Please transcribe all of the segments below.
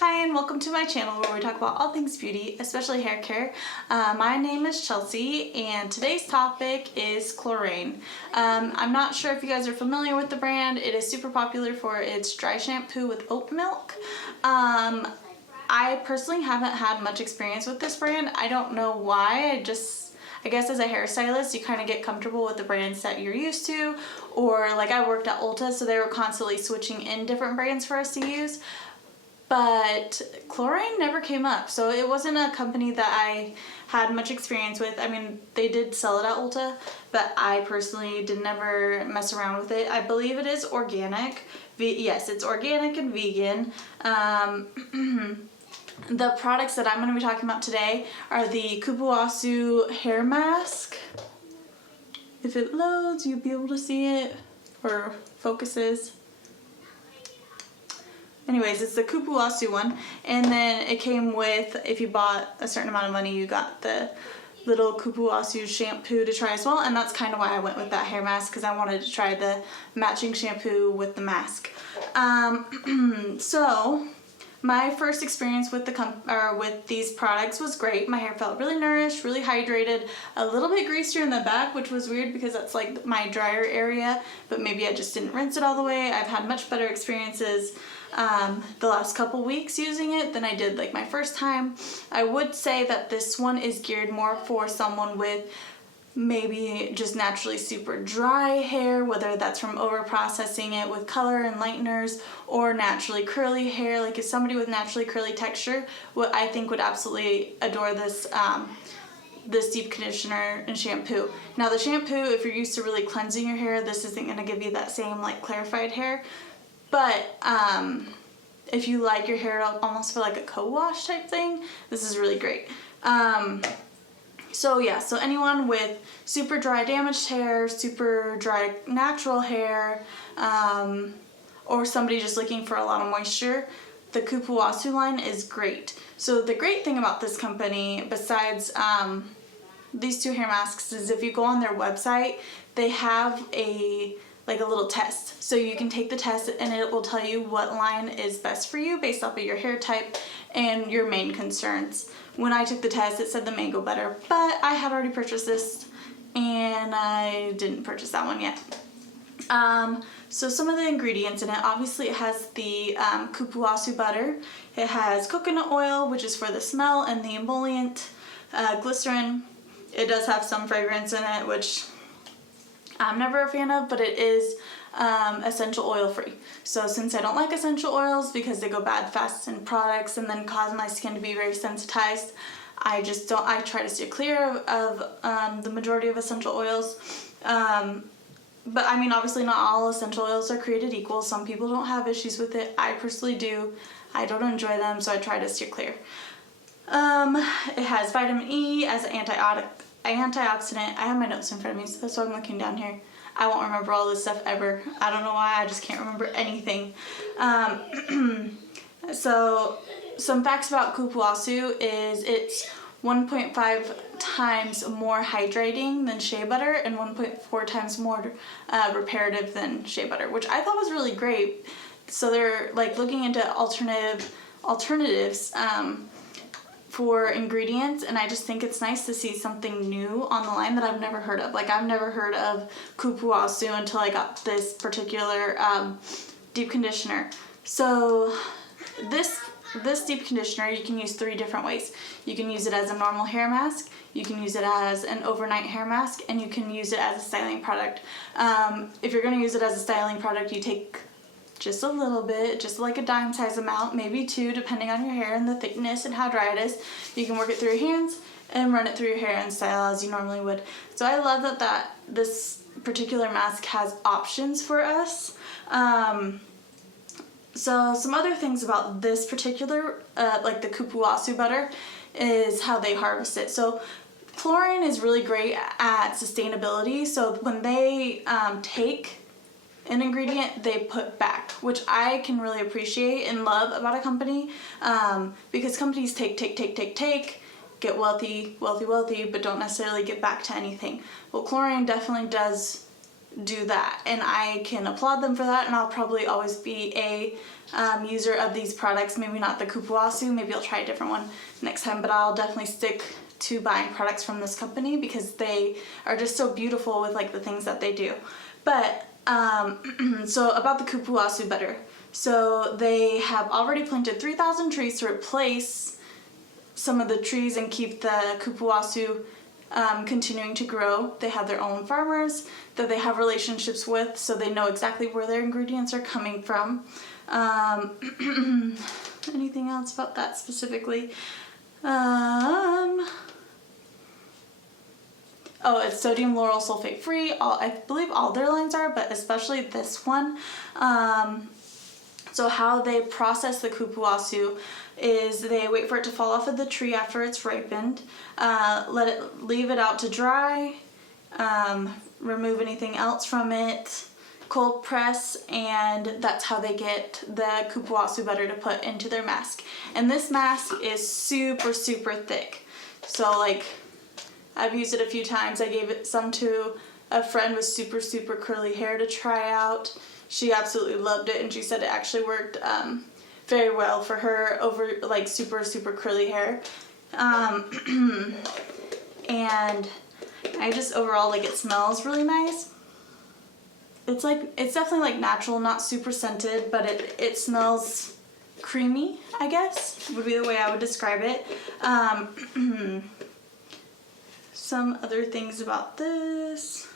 Hi and welcome to my channel where we talk about all things beauty, especially hair care. My name is Chelsea and today's topic is Klorane. I'm not sure if you guys are familiar with the brand. It is super popular for its dry shampoo with oat milk. I personally haven't had much experience with this brand. I don't know why. I guess as a hairstylist, you kind of get comfortable with the brands that you're used to, or like I worked at Ulta, so they were constantly switching in different brands for us to use. But Klorane never came up, so it wasn't a company that I had much experience with. I mean, they did sell it at Ulta, but I personally did never mess around with it. I believe it is organic. Yes, it's organic and vegan. The products that I'm going to be talking about today are the Kupuasu hair mask. If it loads, you'll be able to see it, or focuses. Anyways, it's the Kupuasu one, and then it came with, if you bought a certain amount of money, you got the little Kupuasu shampoo to try as well, and that's kind of why I went with that hair mask, because I wanted to try the matching shampoo with the mask. So my first experience with with these products was great. My hair felt really nourished, really hydrated, a little bit greasier in the back, which was weird because that's like my drier area, but maybe I just didn't rinse it all the way. I've had much better experiences the last couple weeks using it than I did like my first time. I would say that this one is geared more for someone with maybe just naturally super dry hair, whether that's from over processing it with color and lighteners, or naturally curly hair. Like if somebody with naturally curly texture, what I think would absolutely adore this this deep conditioner and shampoo. Now the shampoo, if you're used to really cleansing your hair, this isn't going to give you that same like clarified hair. But if you like your hair to almost feel like a co-wash type thing, this is really great. So yeah, so anyone with super dry damaged hair, super dry natural hair, or somebody just looking for a lot of moisture, the Kupuasu line is great. So the great thing about this company, besides these two hair masks, is if you go on their website, they have a little test. So you can take the test and it will tell you what line is best for you based off of your hair type and your main concerns. When I took the test, it said the mango butter, but I had already purchased this and I didn't purchase that one yet. So some of the ingredients in it, obviously it has the Kupuasu butter. It has coconut oil, which is for the smell, and the emollient, glycerin. It does have some fragrance in it, which I'm never a fan of, but it is essential oil free. So since I don't like essential oils because they go bad fast in products and then cause my skin to be very sensitized, I try to steer clear of the majority of essential oils. But I mean, obviously not all essential oils are created equal. Some people don't have issues with it. I personally do. I don't enjoy them, so I try to steer clear. It has vitamin E as an antioxidant. I have my notes in front of me, so that's why I'm looking down here. I won't remember all this stuff ever. I don't know why, I just can't remember anything. So some facts about Kupuasu is it's 1.5 times more hydrating than shea butter and 1.4 times more reparative than shea butter, which I thought was really great. So they're like looking into alternatives for ingredients, and I just think it's nice to see something new on the line that I've never heard of. Like I've never heard of Kupuasu until I got this particular deep conditioner. So this deep conditioner you can use 3 different ways. You can use it as a normal hair mask, you can use it as an overnight hair mask, and you can use it as a styling product. If you're going to use it as a styling product, you take just a little bit, just like a dime size amount, maybe 2, depending on your hair and the thickness and how dry it is. You can work it through your hands and run it through your hair and style as you normally would. So I love that this particular mask has options for us. So some other things about this particular, like the Kupuasu butter, is how they harvest it. So Klorane is really great at sustainability. So when they take an ingredient, they put back, which I can really appreciate and love about a company, because companies take, get wealthy, but don't necessarily get back to anything. Well, Klorane definitely does do that, and I can applaud them for that, and I'll probably always be a user of these products. Maybe not the Kupuasu, maybe I'll try a different one next time, but I'll definitely stick to buying products from this company because they are just so beautiful with like the things that they do. But so about the Kupuasu butter. So they have already planted 3,000 trees to replace some of the trees and keep the Kupuasu continuing to grow. They have their own farmers that they have relationships with, so they know exactly where their ingredients are coming from. Anything else about that specifically? Oh, it's sodium lauryl sulfate free. I believe all their lines are, but especially this one. So how they process the Kupuasu is they wait for it to fall off of the tree after it's ripened, leave it out to dry, remove anything else from it, cold press, and that's how they get the Kupuasu butter to put into their mask. And this mask is super, super thick. So like, I've used it a few times. I gave it some to a friend with super, super curly hair to try out. She absolutely loved it, and she said it actually worked very well for her over like super, super curly hair. And I just overall like it smells really nice. It's definitely like natural, not super scented, but it smells creamy, I guess, would be the way I would describe it. Some other things about this.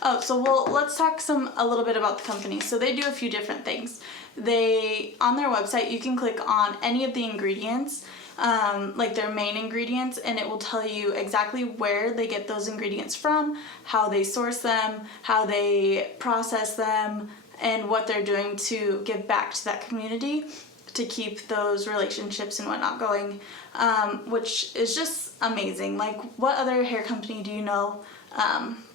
Oh, so let's talk a little bit about the company. So they do a few different things. On their website, you can click on any of the ingredients, like their main ingredients, and it will tell you exactly where they get those ingredients from, how they source them, how they process them, and what they're doing to give back to that community to keep those relationships and whatnot going, which is just amazing. Like, what other hair company do you know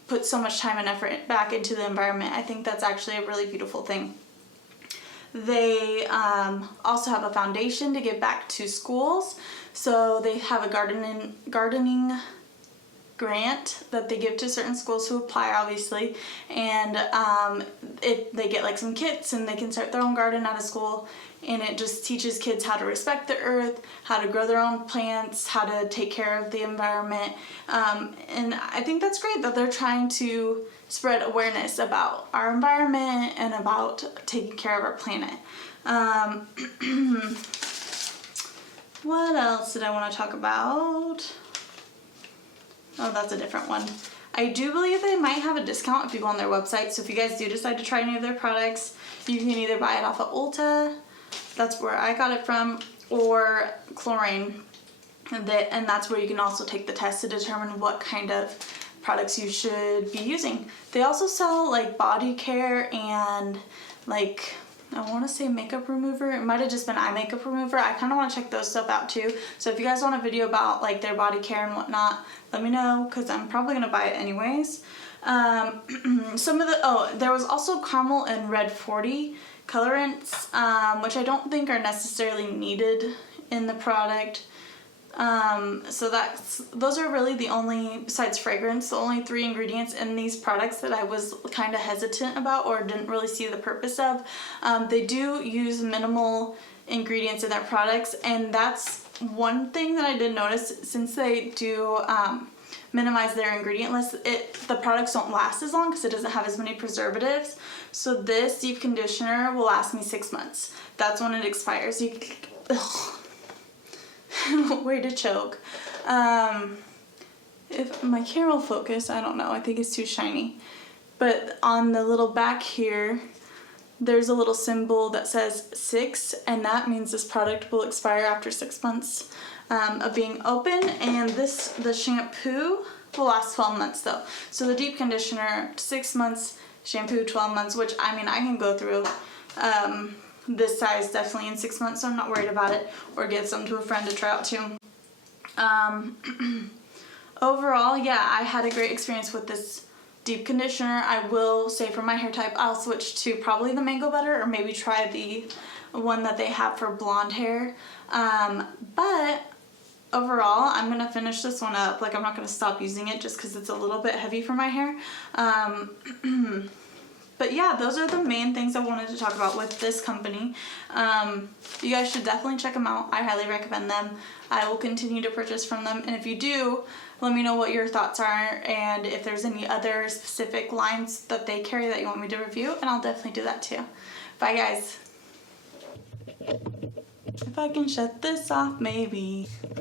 put so much time and effort back into the environment? I think that's actually a really beautiful thing. They also have a foundation to give back to schools. So they have a gardening grant that they give to certain schools who apply, obviously, and they get like some kits and they can start their own garden out of school, and it just teaches kids how to respect the earth, how to grow their own plants, how to take care of the environment, and I think that's great that they're trying to spread awareness about our environment and about taking care of our planet. What else did I want to talk about? Oh, that's a different one. I do believe they might have a discount if you go on their website, so if you guys do decide to try any of their products, you can either buy it off of Ulta, that's where I got it from, or Klorane, and that's where you can also take the test to determine what kind of products you should be using. They also sell like body care and like, I want to say makeup remover. It might have just been eye makeup remover. I kind of want to check those stuff out too. So if you guys want a video about like their body care and whatnot, let me know, because I'm probably going to buy it anyways. There was also caramel and red 40 colorants, which I don't think are necessarily needed in the product. So those are really the only, besides fragrance, the only 3 ingredients in these products that I was kind of hesitant about or didn't really see the purpose of. They do use minimal ingredients in their products, and that's one thing that I did notice. Since they do minimize their ingredient list, the products don't last as long because it doesn't have as many preservatives. So this deep conditioner will last me 6 months. That's when it expires. Way to choke. If my camera will focus, I don't know, I think it's too shiny. But on the little back here, there's a little symbol that says 6, and that means this product will expire after 6 months of being open. And the shampoo will last 12 months though. So the deep conditioner, 6 months, shampoo 12 months, which I mean, I can go through this size definitely in 6 months, so I'm not worried about it, or give some to a friend to try out too. Overall, yeah, I had a great experience with this deep conditioner. I will say for my hair type, I'll switch to probably the mango butter, or maybe try the one that they have for blonde hair. But overall, I'm gonna finish this one up. Like, I'm not gonna stop using it just because it's a little bit heavy for my hair. But yeah, those are the main things I wanted to talk about with this company. You guys should definitely check them out. I highly recommend them. I will continue to purchase from them. And if you do, let me know what your thoughts are and if there's any other specific lines that they carry that you want me to review, and I'll definitely do that too. Bye guys. If I can shut this off, maybe.